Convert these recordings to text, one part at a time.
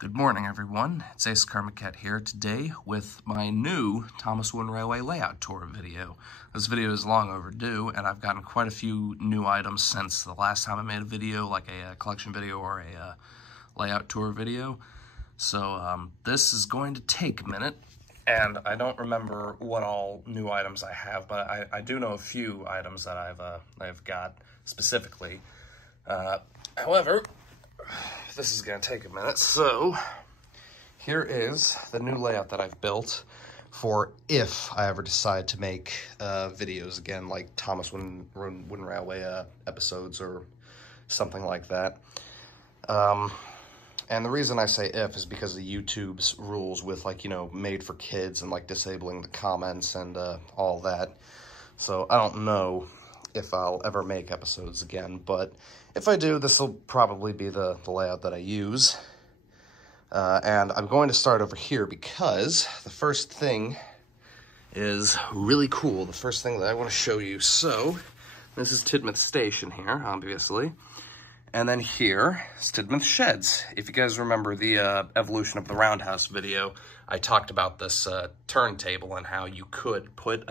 Good morning, everyone. It's Ace Kermitcat here today with my new Thomas Wooden Railway layout tour video. This video is long overdue, and I've gotten quite a few new items since the last time I made a video, like a collection video or a layout tour video. So this is going to take a minute, and I don't remember what all new items I have, but I do know a few items that I've got specifically. However, this is going to take a minute, so here is the new layout that I've built for if I ever decide to make videos again, like Thomas Wooden Railway episodes or something like that. And the reason I say if is because of YouTube's rules with, like, you know, made for kids and, like, disabling the comments and all that. So I don't know if I'll ever make episodes again, but if I do, this will probably be the layout that I use. And I'm going to start over here because the first thing is really cool. The first thing that I want to show you. So this is Tidmouth Station here, obviously. And then here is Tidmouth Sheds. If you guys remember the evolution of the roundhouse video, I talked about this turntable and how you could put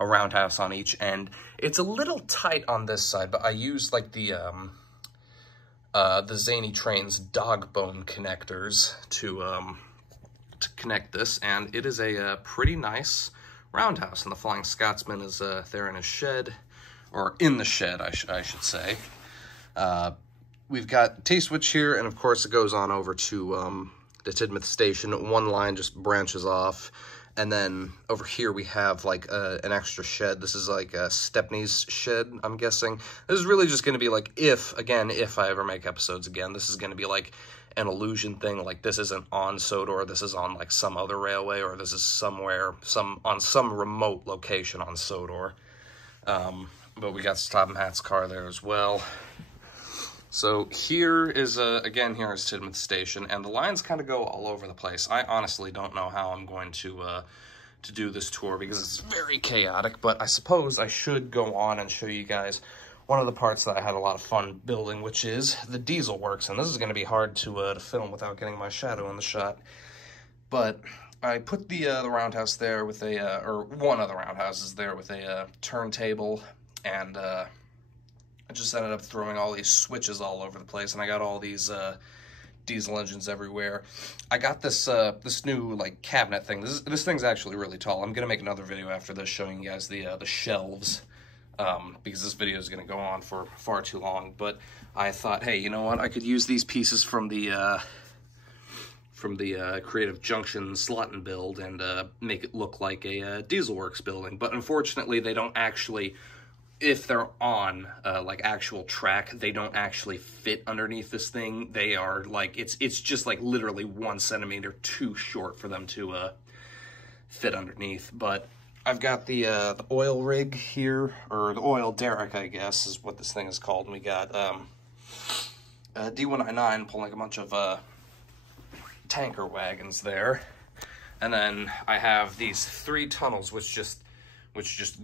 a roundhouse on each end. It's a little tight on this side, but I used like the Zany Trains dog bone connectors to connect this, and it is a pretty nice roundhouse. And the Flying Scotsman is there in his shed, or in the shed, I should say. We've got T-switch here, and of course it goes on over to the Tidmouth Station. One line just branches off. And then over here we have like an extra shed. This is like Stepney's shed, I'm guessing. This is really just going to be like if I ever make episodes again, this is going to be like an illusion thing. Like this isn't on Sodor, this is on like some other railway, or this is somewhere, on some remote location on Sodor. But we got Stop and Hat's car there as well. So here is, again, here is Tidmouth Station, and the lines kind of go all over the place. I honestly don't know how I'm going to do this tour because it's very chaotic, but I suppose I should go on and show you guys one of the parts that I had a lot of fun building, which is the diesel works, and this is going to be hard to film without getting my shadow in the shot. But I put the roundhouse there with a, or one of the roundhouses there with a turntable, and I just ended up throwing all these switches all over the place, and I got all these diesel engines everywhere. I got this this new like cabinet thing. This thing's actually really tall. I'm gonna make another video after this showing you guys the shelves, because this video is gonna go on for far too long. But I thought, hey, you know what? I could use these pieces from the Creative Junction slot and build and make it look like a Diesel Works building. But unfortunately, they don't actually. If they're on, like, actual track, they don't actually fit underneath this thing. They are, like, it's just, like, literally 1 centimeter too short for them to fit underneath. But I've got the oil rig here, or the oil derrick, I guess, is what this thing is called. And we got D199 pulling a bunch of tanker wagons there. And then I have these 3 tunnels, which just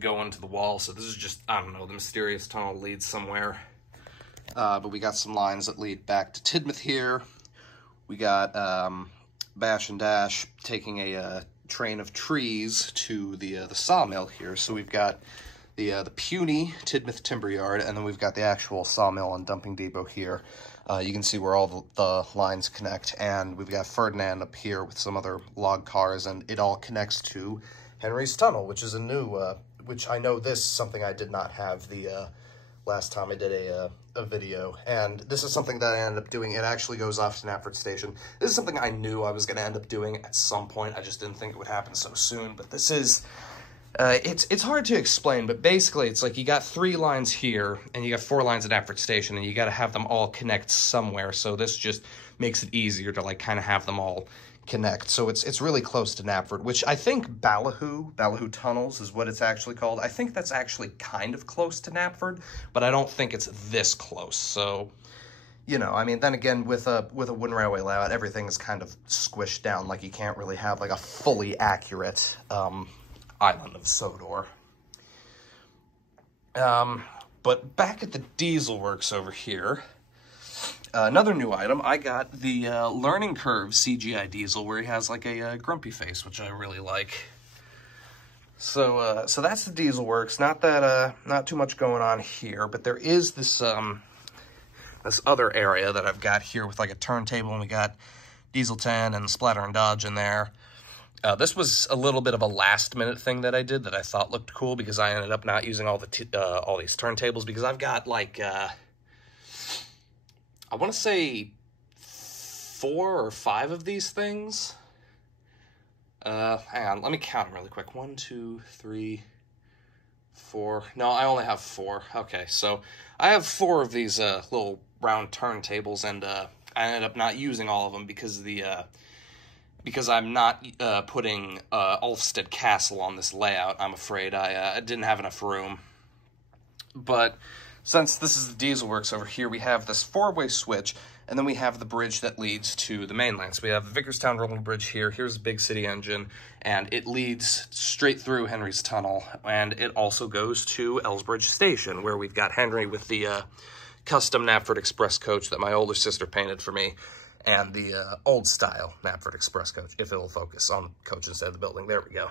go into the wall. So this is just, I don't know, the mysterious tunnel leads somewhere. But we got some lines that lead back to Tidmouth here. We got Bash and Dash taking a train of trees to the sawmill here. So we've got the puny Tidmouth Timber Yard, and then we've got the actual sawmill and dumping depot here. You can see where all the lines connect, and we've got Ferdinand up here with some other log cars, and it all connects to Henry's Tunnel, which is a new, which I know this is something I did not have the last time I did a video, and this is something that I ended up doing. It actually goes off to Knapford Station. This is something I knew I was going to end up doing at some point. I just didn't think it would happen so soon, but this is, it's hard to explain, but basically it's like you got 3 lines here, and you got 4 lines at Knapford Station, and you got to have them all connect somewhere, so this just makes it easier to, like, kind of have them all connect. So it's really close to Knapford, which I think Ballyhoo Tunnels is what it's actually called. I think that's actually kind of close to Knapford, but I don't think it's this close. So, you know, I mean, then again, with a wooden railway layout, everything is kind of squished down. Like, you can't really have like a fully accurate island of Sodor. But back at the diesel works over here, Another new item, I got the Learning Curve CGI diesel, where he has like a grumpy face, which I really like. So so that's the diesel works. Not too much going on here, but there is this this other area that I've got here with like a turntable, and we got Diesel 10 and Splatter and Dodge in there. This was a little bit of a last-minute thing that I did that I thought looked cool, because I ended up not using all these turntables, because I've got like I want to say 4 or 5 of these things. Hang on, let me count them really quick. 1, 2, 3, 4. No, I only have 4. Okay, so I have 4 of these little round turntables, and I ended up not using all of them because because I'm not putting Ulfstead Castle on this layout. I'm afraid I didn't have enough room. But since this is the diesel works over here, we have this 4-way switch, and then we have the bridge that leads to the mainland. So we have the Vickerstown Rolling Bridge here. Here's the Big City Engine, and it leads straight through Henry's Tunnel. And it also goes to Ellsbridge Station, where we've got Henry with the custom Knapford Express coach that my older sister painted for me, and the old-style Knapford Express coach, if it'll focus on the coach instead of the building. There we go.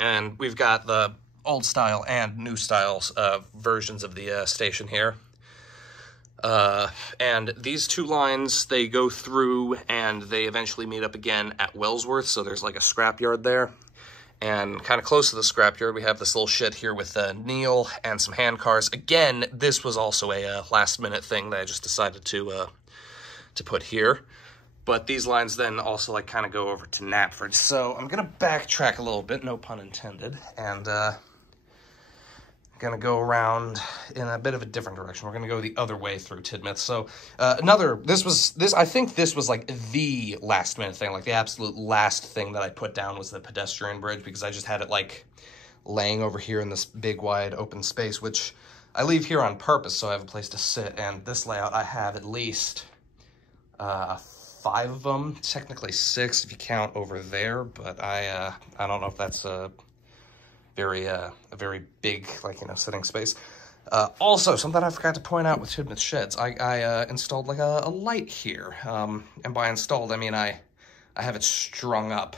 And we've got the old-style and new-style versions of the station here. And these 2 lines, they go through, and they eventually meet up again at Wellsworth, so there's like a scrapyard there. And kind of close to the scrapyard, we have this little shed here with Neil and some hand cars. Again, this was also a last-minute thing that I just decided to put here. But these lines then also like kind of go over to Knapford. So I'm gonna backtrack a little bit, no pun intended, and I'm gonna go around in a bit of a different direction. We're gonna go the other way through Tidmouth. So I think this was like the last minute thing, like the absolute last thing that I put down was the pedestrian bridge, because I just had it like laying over here in this big wide open space, which I leave here on purpose so I have a place to sit. And this layout, I have at least 5 of them, technically 6 if you count over there, but I don't know if that's a very big, like, you know, sitting space. Also, something I forgot to point out with Tidmouth Sheds, I installed like a light here, and by installed I mean I have it strung up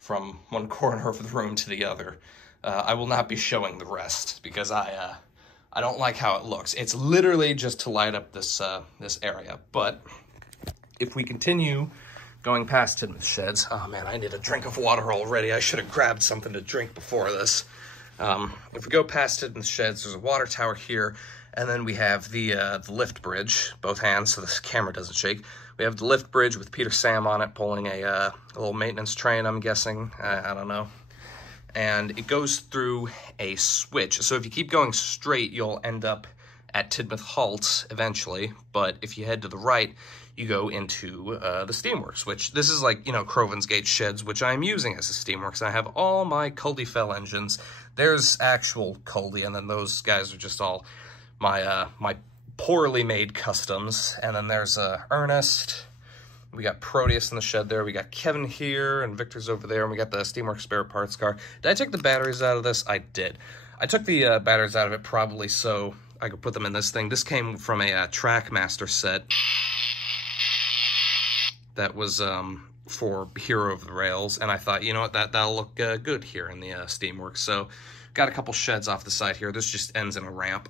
from one corner of the room to the other. I will not be showing the rest because I don't like how it looks. It's literally just to light up this this area, but if we continue going past Tidmouth Sheds, oh man, I need a drink of water already. I should have grabbed something to drink before this. If we go past Tidmouth Sheds, there's a water tower here, and then we have the lift bridge, both hands so this camera doesn't shake. We have the lift bridge with Peter Sam on it, pulling a little maintenance train, I'm guessing. I don't know. And it goes through a switch. So if you keep going straight, you'll end up at Tidmouth Halt eventually, but if you head to the right, you go into the Steamworks, which this is like, you know, Crovan's Gate Sheds, which I'm using as a Steamworks. I have all my Culdee Fell engines. There's actual Culdee, and then those guys are just all my my poorly made customs. And then there's Ernest. We got Proteus in the shed there. We got Kevin here, and Victor's over there, and we got the Steamworks spare parts car. Did I take the batteries out of this? I did. I took the batteries out of it probably so I could put them in this thing. This came from a Trackmaster set that was for Hero of the Rails, and I thought, you know what, that'll look good here in the Steamworks. So got a couple sheds off the side here. This just ends in a ramp.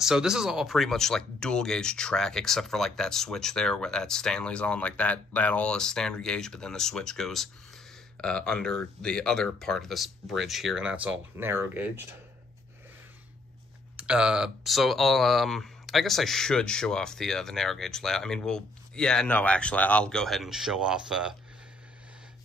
So this is all pretty much like dual gauge track, except for like that switch there where that Stanley's on. Like that all is standard gauge, but then the switch goes under the other part of this bridge here, and that's all narrow gauged. So I guess I should show off the narrow gauge layout. I mean, actually, I'll go ahead and show off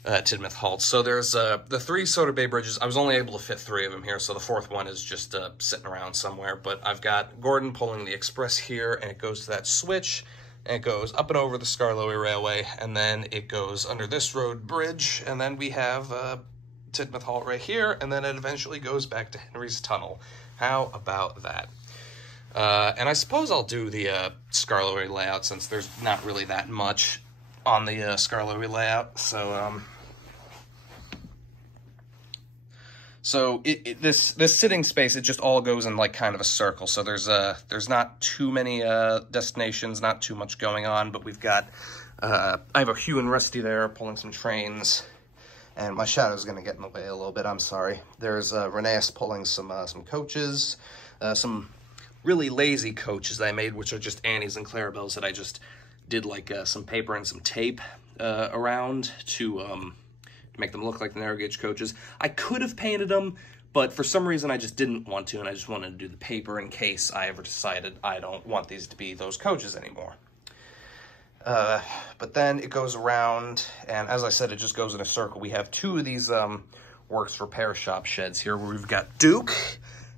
Tidmouth Halt. So there's the 3 Soda Bay bridges. I was only able to fit 3 of them here, so the 4th one is just sitting around somewhere. But I've got Gordon pulling the express here, and it goes to that switch, and it goes up and over the Skarloey Railway, and then it goes under this road bridge, and then we have Tidmouth Halt right here, and then it eventually goes back to Henry's Tunnel. How about that? And I suppose I'll do the Skarloey layout, since there's not really that much on the Skarloey layout. So So this sitting space, it just all goes in like kind of a circle. So there's not too many destinations, not too much going on, but we've got, I have a Hugh and Rusty there pulling some trains, and my shadow's gonna get in the way a little bit, I'm sorry. There's Reneus pulling some coaches, some really lazy coaches that I made, which are just Annie's and Clarabelle's that I just did like some paper and some tape around to make them look like the narrow gauge coaches. I could have painted them, but for some reason I just didn't want to, and I just wanted to do the paper in case I ever decided I don't want these to be those coaches anymore. But then it goes around, and as I said, it just goes in a circle. We have two of these Works Repair Shop sheds here, where we've got Duke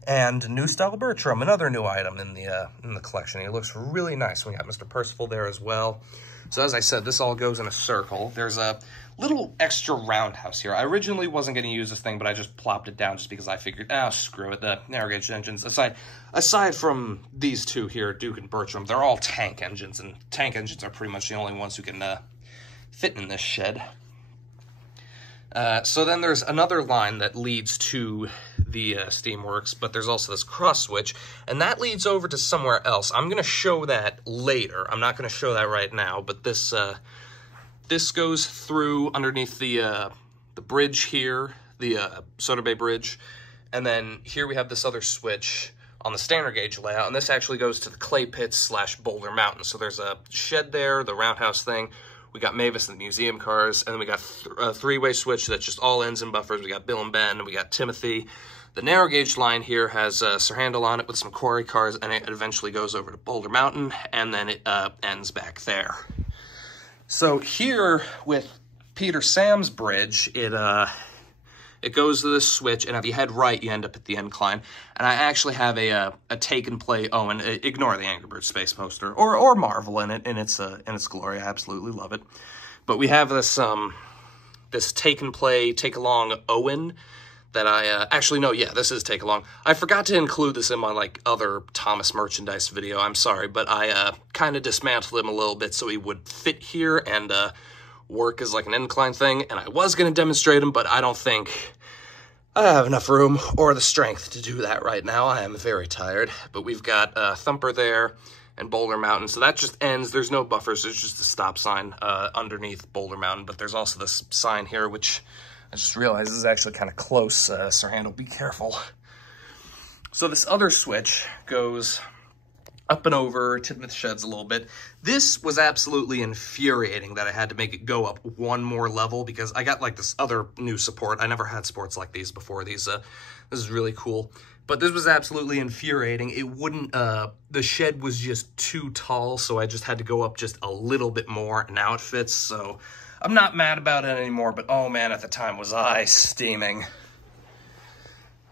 and New Style Bertram, another new item in the collection. He looks really nice. We got Mr. Percival there as well. So as I said, this all goes in a circle. There's a little extra roundhouse here. I originally wasn't going to use this thing, but I just plopped it down just because I figured, screw it. The narrow gauge engines, aside from these two here, Duke and Bertram, they're all tank engines, and tank engines are pretty much the only ones who can fit in this shed. So then there's another line that leads to the Steamworks, but there's also this cross switch, and that leads over to somewhere else. I'm going to show that later. I'm not going to show that right now, but this goes through underneath the bridge here, the Soda Bay Bridge, and then here we have this other switch on the standard gauge layout, and this actually goes to the clay pits / Boulder Mountain. So there's a shed there, the roundhouse thing. We got Mavis and the museum cars, and then we got a three-way switch that just all ends in buffers. We got Bill and Ben, and we got Timothy. The narrow gauge line here has Sir Handel on it with some quarry cars, and it eventually goes over to Boulder Mountain, and then it ends back there. So here with Peter Sam's bridge, it goes to this switch, and if you head right, you end up at the incline. And I actually have a take and play Owen. Ignore the Angry Birds space poster or Marvel in it in its glory. I absolutely love it. But we have this this take and play take along Owen that this is take along. I forgot to include this in my like other Thomas merchandise video. I'm sorry, but I kind of dismantled him a little bit so he would fit here and work as like an incline thing, and I was going to demonstrate him, but I don't think I have enough room or the strength to do that right now. I am very tired, but we've got Thumper there and Boulder Mountain, so that just ends. There's no buffers, there's just a stop sign underneath Boulder Mountain, but there's also this sign here, which I just realized is actually kind of close. Sir Handel, be careful. So this other switch goes up and over Tidmouth Sheds a little bit. This was absolutely infuriating that I had to make it go up one more level because I got like this other new support. I never had supports like these before. This is really cool. But this was absolutely infuriating. It wouldn't, the shed was just too tall, so I just had to go up just a little bit more, and now it fits, so I'm not mad about it anymore, but oh man, at the time was I steaming.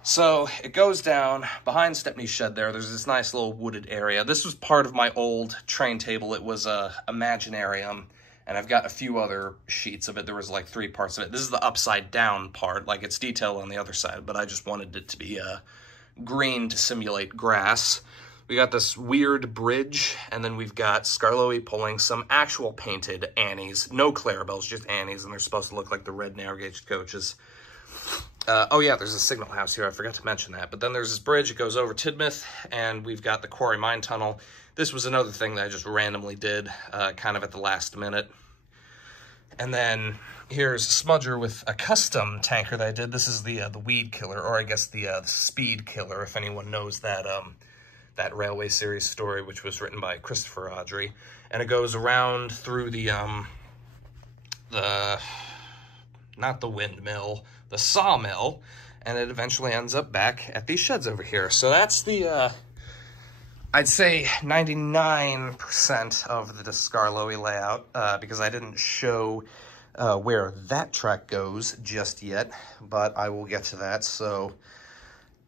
So it goes down behind Stepney's shed there. There's this nice little wooded area. This was part of my old train table. It was a Imaginarium, and I've got a few other sheets of it. There was like 3 parts of it. This is the upside down part, like it's detailed on the other side, but I just wanted it to be green to simulate grass. We got this weird bridge, and then we've got Scarloey pulling some actual painted Annies. No Clarabelles, just Annies, and they're supposed to look like the red narrow gauge coaches. Oh yeah, there's a signal house here. I forgot to mention that. But then there's this bridge. It goes over Tidmouth, and we've got the Quarry Mine Tunnel. This was another thing that I just randomly did, kind of at the last minute. And then here's Smudger with a custom tanker that I did. This is the Weed Killer, or I guess the Speed Killer, if anyone knows that that Railway Series story, which was written by Christopher Audrey. And it goes around through the not the windmill, the sawmill, and it eventually ends up back at these sheds over here. So that's the, I'd say 99% of the Scarloey layout, because I didn't show where that track goes just yet, but I will get to that. So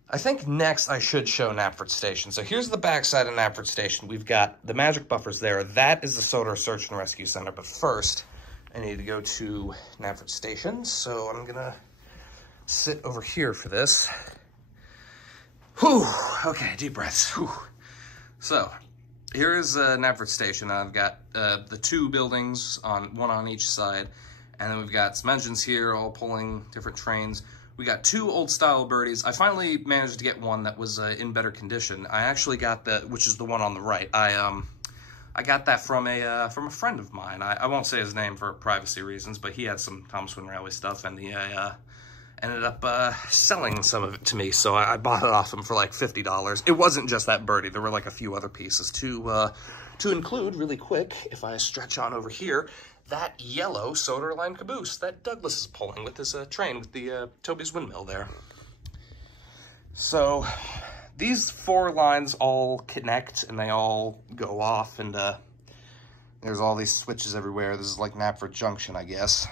I think next I should show Knapford Station. So here's the backside of Knapford Station. We've got the magic buffers there. That is the Sodor Search and Rescue Center, but first I need to go to Knapford Station, so I'm gonna sit over here for this. Whew, okay, deep breaths, whew. So, here is Knapford Station. I've got the 2 buildings, one on each side, and then we've got some engines here all pulling different trains. We got 2 old style birdies. I finally managed to get one that was in better condition. I actually got which is the one on the right. I got that from a friend of mine. I won't say his name for privacy reasons, but he had some Thomas Wynn Rally stuff, and he ended up selling some of it to me. So I bought it off him for like $50. It wasn't just that birdie. There were like a few other pieces to include really quick. If I stretch on over here, that yellow solder line caboose that Douglas is pulling with his train with the Toby's windmill there. So these 4 lines all connect and they all go off, and there's all these switches everywhere. This is like Knapford Junction, I guess.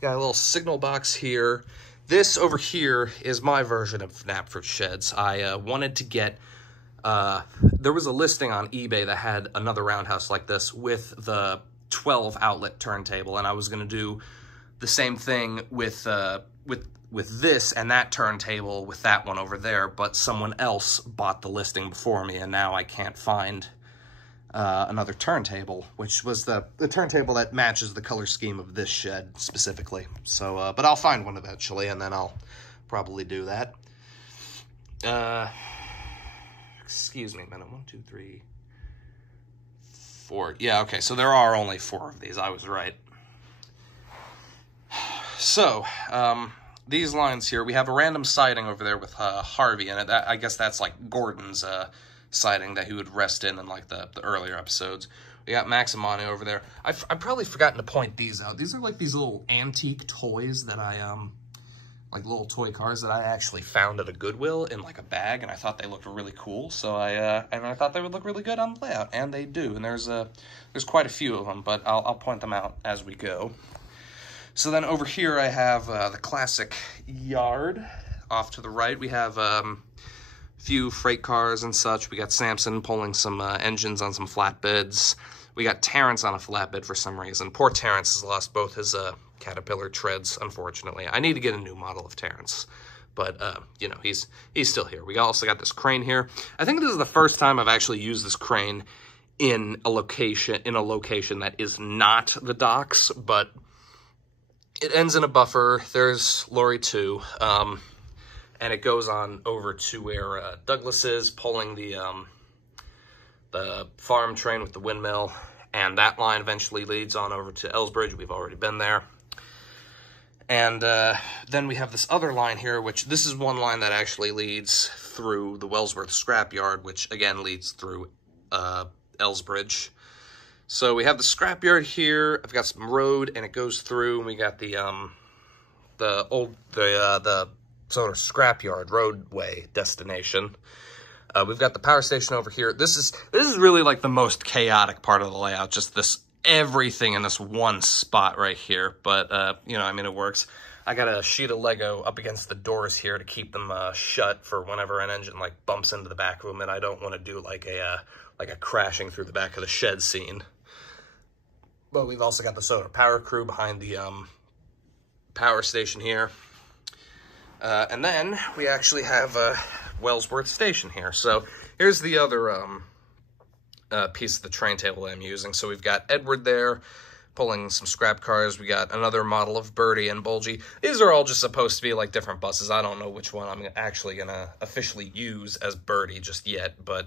Got a little signal box here. This over here is my version of Knapford sheds. I wanted to get, there was a listing on eBay that had another roundhouse like this with the 12 outlet turntable, and I was going to do the same thing with this and that turntable with that one over there, but someone else bought the listing before me, and now I can't find another turntable, which was the turntable that matches the color scheme of this shed specifically. So, but I'll find one eventually, and then I'll probably do that. Excuse me a minute. 1, 2, 3, 4. Yeah, okay, so there are only 4 of these. I was right. So, these lines here, we have a random siding over there with Harvey in it. I guess that's like Gordon's siding that he would rest in like the earlier episodes. We got Maximani over there. I've probably forgotten to point these out. These are like these little antique toys that like little toy cars that I actually found at a Goodwill in like a bag, and I thought they looked really cool. So I thought they would look really good on the layout, and they do. And there's quite a few of them, but I'll point them out as we go. So then over here I have the classic yard. Off to the right we have few freight cars and such. We got Samson pulling some engines on some flatbeds. We got Terrence on a flatbed for some reason. Poor Terrence has lost both his Caterpillar treads, unfortunately. I need to get a new model of Terrence, but you know, he's still here. We also got this crane here. I think this is the first time I've actually used this crane in a location that is not the docks, but it ends in a buffer. There's Lorry 2. And it goes on over to where Douglas is, pulling the farm train with the windmill, and that line eventually leads on over to Ellsbridge. We've already been there. And then we have this other line here, which this is one line that actually leads through the Wellsworth scrapyard, which again leads through Ellsbridge. So we have the scrapyard here. I've got some road, and it goes through, and we got the sort of scrapyard roadway destination. We've got the power station over here. This is really like the most chaotic part of the layout, just everything in this one spot right here. But you know, I mean, it works. I got a sheet of Lego up against the doors here to keep them shut for whenever an engine like bumps into the back of them, and I don't want to do like a crashing through the back of the shed scene. But we've also got the soda power crew behind the power station here. And then we actually have Wellsworth Station here. So here's the other piece of the train table that I'm using. So we've got Edward there pulling some scrap cars. We got another model of Birdie and Bulgy. These are all just supposed to be like different buses. I don't know which one I'm actually gonna officially use as Birdie just yet, but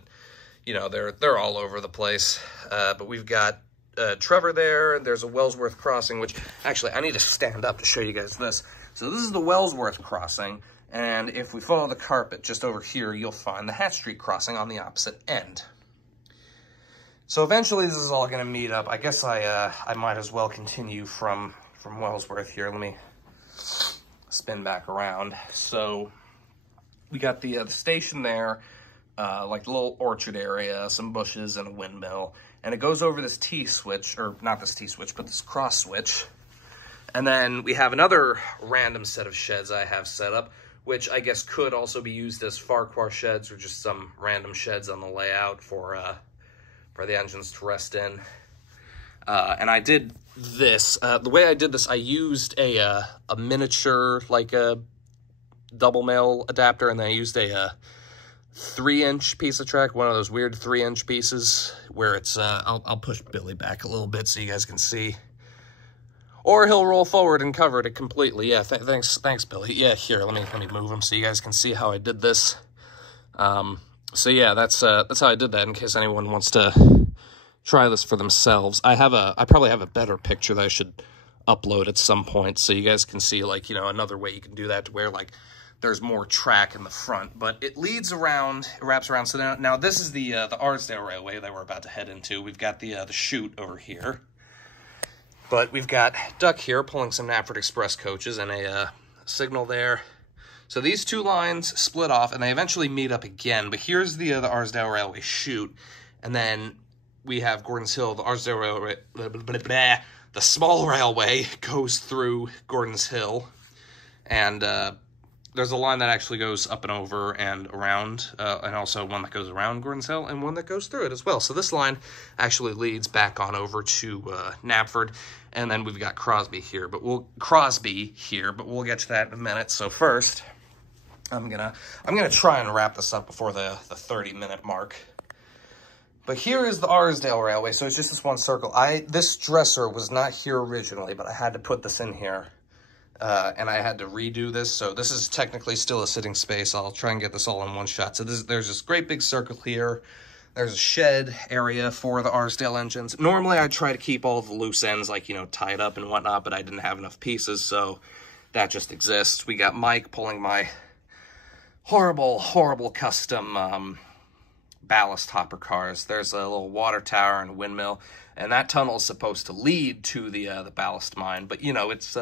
you know, they're all over the place. But we've got Trevor there, and there's a Wellsworth crossing, which actually I need to stand up to show you guys this. So this is the Wellsworth crossing, and if we follow the carpet just over here, you'll find the Hatch Street crossing on the opposite end. So eventually this is all going to meet up. I guess I might as well continue from Wellsworth here. Let me spin back around. So we got the station there, like the little orchard area, some bushes and a windmill, and it goes over this T-switch, or not this T-switch, but this cross switch. And then we have another random set of sheds I have set up, which I guess could also be used as Farquhar sheds or just some random sheds on the layout for the engines to rest in. And I did this. The way I did this, I used a miniature, like a double male adapter, and then I used a 3-inch piece of track, one of those weird 3-inch pieces where it's, I'll push Billy back a little bit so you guys can see. or he'll roll forward and cover it completely. Yeah, thanks, Billy. Yeah, here, let me move him so you guys can see how I did this. So yeah, that's how I did that in case anyone wants to try this for themselves. I probably have a better picture that I should upload at some point so you guys can see, like, you know, another way you can do that to where, like, there's more track in the front, but it leads around, it wraps around. So now this is the Arsdale Railway that we're about to head into. We've got the chute over here, but we've got Duck here pulling some Knapford Express coaches and a signal there. So these two lines split off and they eventually meet up again, but here's the Arsdale Railway chute, and then we have Gordon's Hill, the Arsdale Railway, the small railway goes through Gordon's Hill, and there's a line that actually goes up and over and around, and also one that goes around Gordon's Hill, and one that goes through it as well. So this line actually leads back on over to Knapford, and then we've got Crosby here, but we'll get to that in a minute. So first, I'm gonna try and wrap this up before the 30-minute mark. But here is the Arsdale Railway, so it's just this one circle. This dresser was not here originally, but I had to put this in here. And I had to redo this, so this is technically still a sitting space. I'll try and get this all in one shot. So there's this great big circle here. There's a shed area for the Arsdale engines. Normally, I try to keep all the loose ends, like, you know, tied up and whatnot, but I didn't have enough pieces, so that just exists. We got Mike pulling my horrible custom ballast hopper cars. There's a little water tower and a windmill, and that tunnel is supposed to lead to the ballast mine, but, you know, it's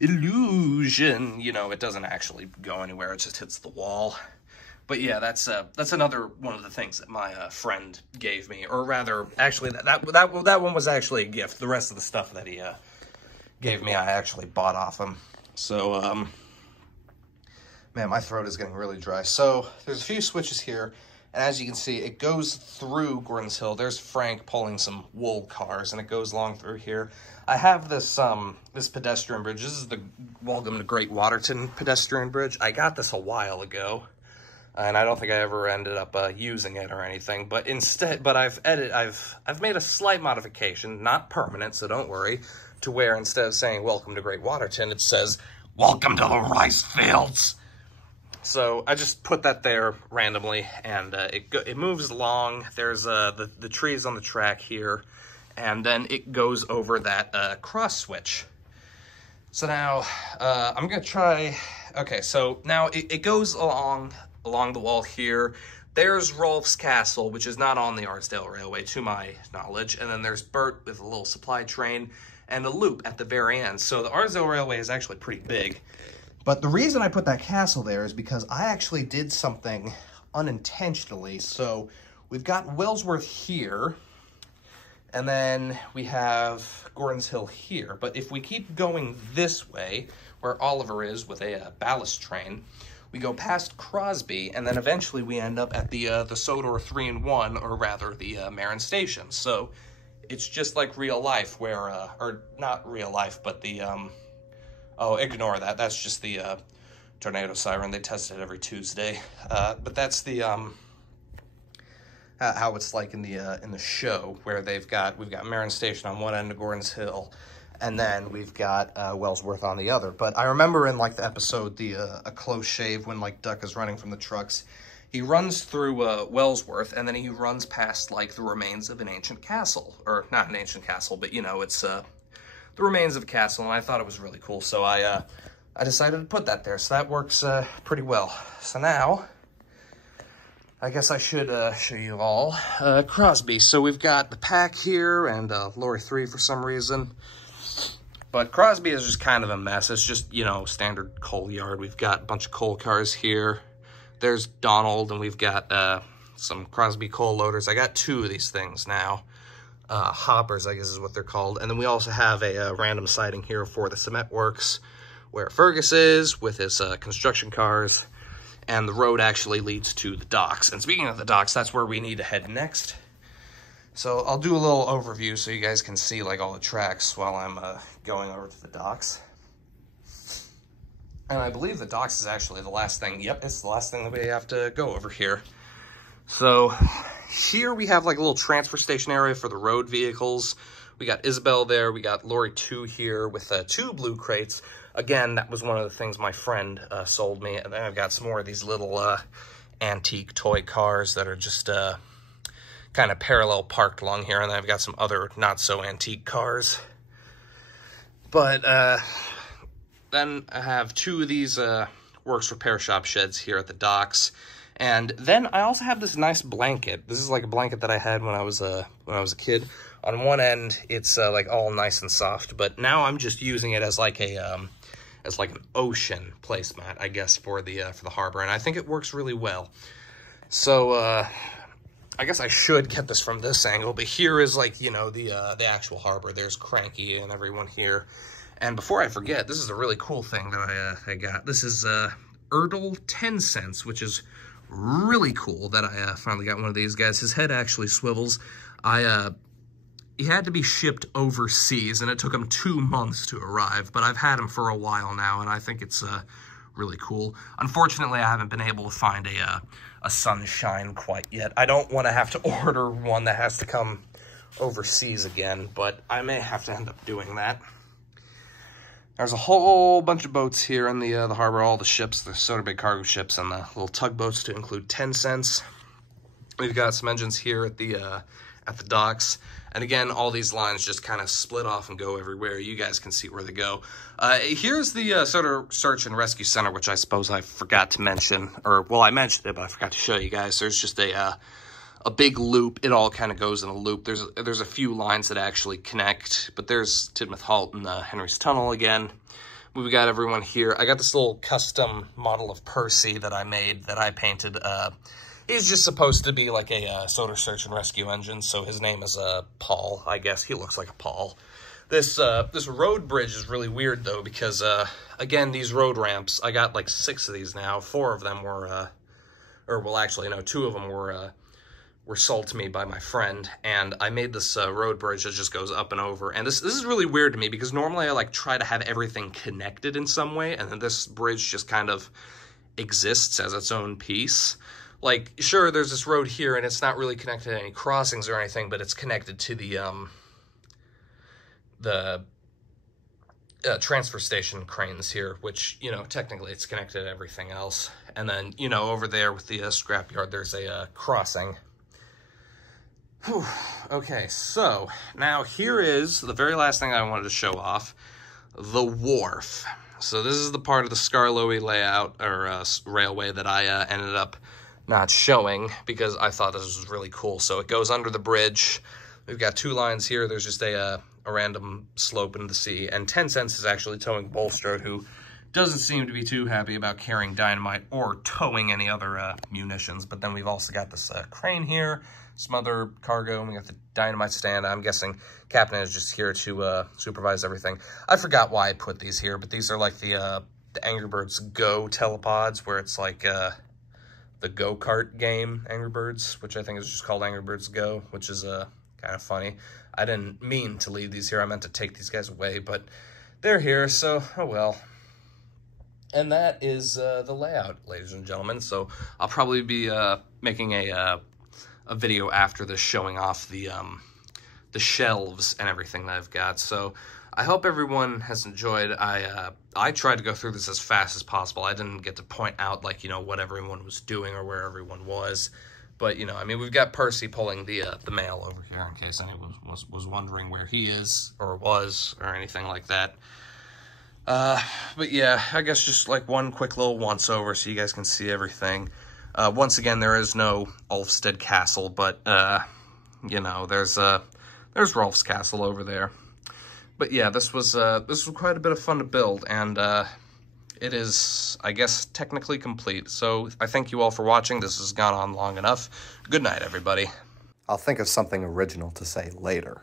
illusion. You know, it doesn't actually go anywhere. It just hits the wall. But yeah, that's another one of the things that my friend gave me, or rather, actually, that one was actually a gift. The rest of the stuff that he gave me, I actually bought off him. So, man, my throat is getting really dry. So there's a few switches here. And as you can see, it goes through Gordon's Hill. There's Frank pulling some wool cars, and it goes along through here. I have this this pedestrian bridge. This is the Welcome to Great Waterton pedestrian bridge. I got this a while ago, and I don't think I ever ended up using it or anything. But I've made a slight modification, not permanent, so don't worry, to where instead of saying Welcome to Great Waterton, it says Welcome to the Rice Fields. So I just put that there randomly, and it moves along. There's the trees on the track here, and then it goes over that cross switch. So now I'm gonna try. Okay, so now it goes along the wall here. There's Rolf's Castle, which is not on the Arsdale Railway, to my knowledge, and then there's Bert with a little supply train and a loop at the very end. So the Arsdale Railway is actually pretty big. But the reason I put that castle there is because I actually did something unintentionally. So we've got Wellsworth here, and then we have Gordon's Hill here. But if we keep going this way, where Oliver is with a ballast train, we go past Crosby, and then eventually we end up at the Sodor 3-in-1, or rather the Marin Station. So it's just like real life, where, or not real life, but the... Oh, ignore that. That's just the tornado siren. They test it every Tuesday. But that's the how it's like in the show, where we've got Marin Station on one end of Gordon's Hill, and then we've got Wellsworth on the other. But I remember in like the episode, a close shave, when like Duck is running from the trucks, he runs through Wellsworth, and then he runs past like the remains of an ancient castle, or not an ancient castle, but you know, it's the remains of a castle, and I thought it was really cool, so I decided to put that there, so that works pretty well. So now, I guess I should show you all Crosby. So we've got the pack here, and Lorry 3 for some reason, but Crosby is just kind of a mess. It's just, you know, standard coal yard. We've got a bunch of coal cars here. There's Donald, and we've got some Crosby coal loaders. I got 2 of these things now. Hoppers, I guess is what they're called. And then we also have a random sighting here for the cement works, where Fergus is with his construction cars, and the road actually leads to the docks. And speaking of the docks, that's where we need to head next. So I'll do a little overview so you guys can see like all the tracks while I'm going over to the docks. And I believe the docks is actually the last thing. Yep, it's the last thing that we have to go over here. So here we have like a little transfer station area for the road vehicles, We got Isabel there. We got Lori 2 here with 2 blue crates. Again, that was one of the things my friend sold me. And then I've got some more of these little antique toy cars that are just kind of parallel parked along here. And then I've got some other not-so-antique cars. But then I have 2 of these Works Repair Shop sheds here at the docks. And then I also have this nice blanket. This is like a blanket that I had when I was a kid. On one end, it's like all nice and soft, but now I'm just using it as like an ocean placemat, I guess, for the harbor, and I think it works really well. So I guess I should get this from this angle, but here is like, you know, the actual harbor. There's Cranky and everyone here. And before I forget, this is a really cool thing that I got. This is Erdl 10 cents, which is really cool that I finally got one of these guys. His head actually swivels. He had to be shipped overseas, and it took him 2 months to arrive, but I've had him for a while now, and I think it's really cool. Unfortunately, I haven't been able to find a Sunshine quite yet. I don't want to have to order one that has to come overseas again, but I may have to end up doing that. There's a whole bunch of boats here in the harbor, all the ships, the Soderberg cargo ships, and the little tugboats to include 10 cents. We've got some engines here at the docks. And again, all these lines just kind of split off and go everywhere. You guys can see where they go. Here's the Search and Rescue Center, which I suppose I forgot to mention. Or, well, I mentioned it, but I forgot to show you guys. There's just a big loop. It all kind of goes in a loop. There's a few lines that actually connect, but there's Tidmouth Halt and Henry's Tunnel again. We've got everyone here. I got this little custom model of Percy that I made, that I painted. He's just supposed to be like a Soder Search and Rescue engine, so his name is Paul, I guess. He looks like a Paul. This road bridge is really weird, though, because, again, these road ramps, I got like 6 of these now. 4 of them were, or, well, actually, no, 2 of them were sold to me by my friend, and I made this road bridge that just goes up and over. And this is really weird to me, because normally I, like, try to have everything connected in some way, and then this bridge just kind of exists as its own piece. Like, sure, there's this road here, and it's not really connected to any crossings or anything, but it's connected to the transfer station cranes here, which, you know, technically it's connected to everything else. And then, you know, over there with the scrapyard, there's a crossing. Whew. Okay, so now here is the very last thing I wanted to show off, the wharf. So this is the part of the Skarloey layout, or railway, that I ended up not showing because I thought this was really cool. So it goes under the bridge. We've got 2 lines here. There's just a random slope into the sea. And 10 cents is actually towing Bolstrode, who doesn't seem to be too happy about carrying dynamite or towing any other munitions. But then we've also got this crane here, some other cargo, and we got the dynamite stand. I'm guessing Captain is just here to supervise everything. I forgot why I put these here, but these are like the Angry Birds Go telepods, where it's like the go-kart game, Angry Birds, which I think is just called Angry Birds Go, which is kind of funny. I didn't mean to leave these here. I meant to take these guys away, but they're here, so oh well. And that is the layout, ladies and gentlemen. So I'll probably be making a video after this showing off the shelves and everything that I've got. So I hope everyone has enjoyed. I tried to go through this as fast as possible. I didn't get to point out, like, you know, what everyone was doing or where everyone was. But, you know, I mean, we've got Percy pulling the mail over here in case anyone was wondering where he is or was or anything like that. But yeah, I guess just like one quick little once over so you guys can see everything. Once again, there is no Ulfstead Castle, but, you know, there's Rolf's Castle over there. But yeah, this was quite a bit of fun to build, and it is, I guess, technically complete. So I thank you all for watching. This has gone on long enough. Good night, everybody. I'll think of something original to say later.